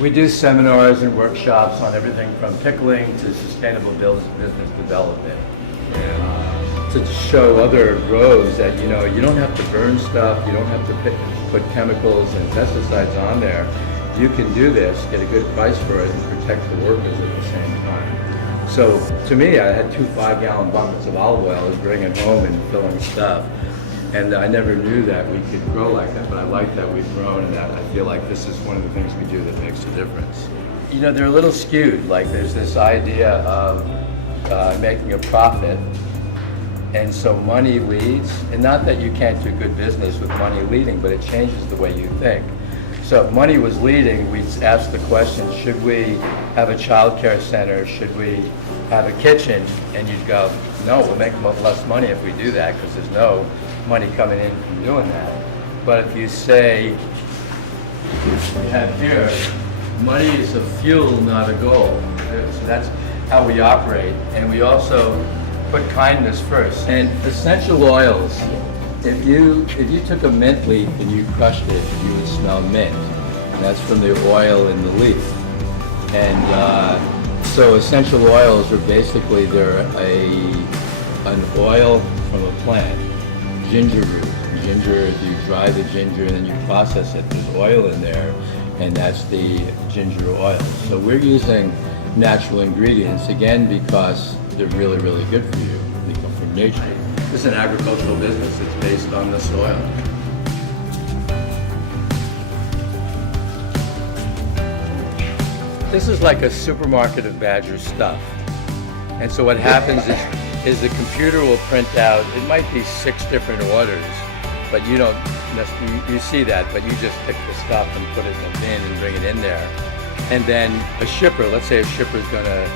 We do seminars and workshops on everything from pickling to sustainable business development. To show other grows that, you know, you don't have to burn stuff, you don't have to put chemicals and pesticides on there. You can do this, get a good price for it, and protect the workers at the same time. So to me, I had 2 5-gallon buckets of olive oil. I was bringing it home and filling stuff. And I never knew that we could grow like that, but I like that we've grown, and that I feel like this is one of the things we do that makes a difference. You know, they're a little skewed. Like there's this idea of making a profit, and so money leads. And not that you can't do good business with money leading, but it changes the way you think. So if money was leading, we'd ask the question, should we have a child care center? Should we have a kitchen? And you'd go, no, we'll make less money if we do that, because there's no money coming in from doing that. But if you say, we have here, money is a fuel, not a goal. So that's how we operate. And we also put kindness first. And essential oils, if you took a mint leaf and you crushed it, you would smell mint. And that's from the oil in the leaf. And so essential oils are basically, they're an oil from a plant. Ginger root. Ginger, if you dry the ginger and then you process it, there's oil in there, and that's the ginger oil. So we're using natural ingredients, again, because they're really, really good for you. They come from nature. This is an agricultural business. It's based on the soil. This is like a supermarket of Badger stuff. And so what happens is the computer will print out, it might be 6 different orders, but you don't, you see that, but you just pick the stuff and put it in a bin and bring it in there. And then a shipper, let's say a shipper's gonna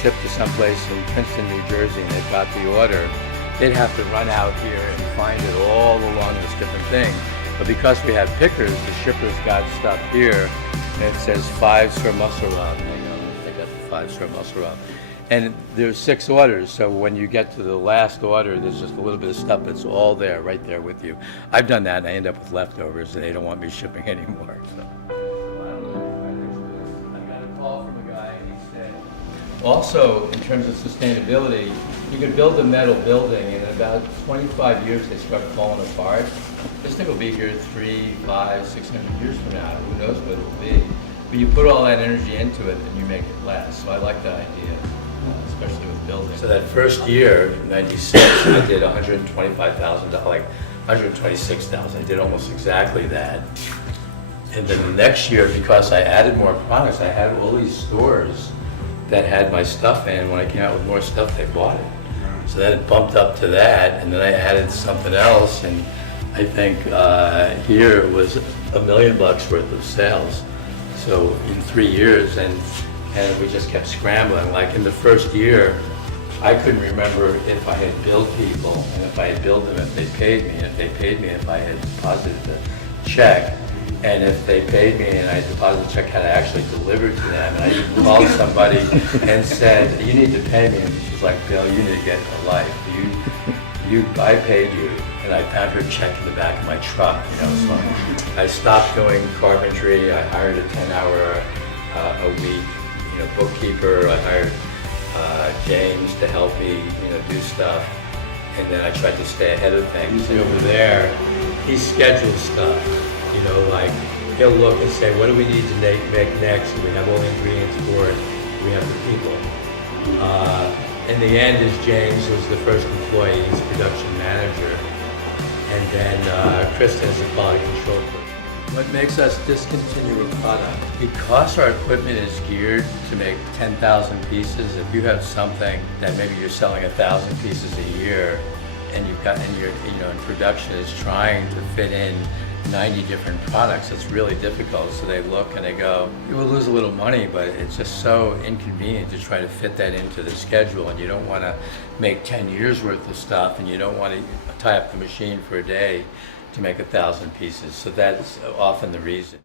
ship to someplace in Princeton, New Jersey, and they've got the order, they'd have to run out here and find it all along this different thing. But because we have pickers, the shipper's got stuff here, and it says 5-star muscle rub. They got the 5-star muscle rub. And there's 6 orders, so when you get to the last order, there's just a little bit of stuff that's all there, right there with you. I've done that, and I end up with leftovers, and they don't want me shipping anymore. So. I got a call from a guy, and he said, also, in terms of sustainability, you can build a metal building, and in about 25 years, they start falling apart. This thing will be here 300, 500, 600 years from now. Who knows what it will be? But you put all that energy into it, and you make it last. So I like that idea, especially with building. So that first year, in '96, I did $125,000, like $126,000. I did almost exactly that. And then the next year, because I added more products, I had all these stores that had my stuff in. When I came out with more stuff, they bought it. So then it bumped up to that, and then I added something else, and I think here it was $1 million worth of sales. So in 3 years, and we just kept scrambling. Like in the first year, I couldn't remember if I had billed people, and if I had billed them, if they paid me, and if they paid me, if I had deposited the check, and if they paid me and I deposited the check, had I actually delivered to them. And I even called somebody and said, you need to pay me. And she's like, Bill, you need to get a life. I paid you. And I found her check in the back of my truck. So I stopped doing carpentry. I hired a 10-hour a week, bookkeeper. I hired James to help me, do stuff. And then I tried to stay ahead of things. Usually over there, he schedules stuff. Like he'll look and say, what do we need to make next? And we have all the ingredients for it. We have the people. In the end is James, who's the first employee. He's production manager. And then Kristen is the quality control person. What makes us discontinue a product? Because our equipment is geared to make 10,000 pieces, if you have something that maybe you're selling 1,000 pieces a year, and you've got, and your, and production is trying to fit in 90 different products, it's really difficult. So they look and they go, you will lose a little money, but it's just so inconvenient to try to fit that into the schedule, and you don't want to make 10 years worth of stuff, and you don't want to tie up the machine for a day to make 1,000 pieces. So that's often the reason.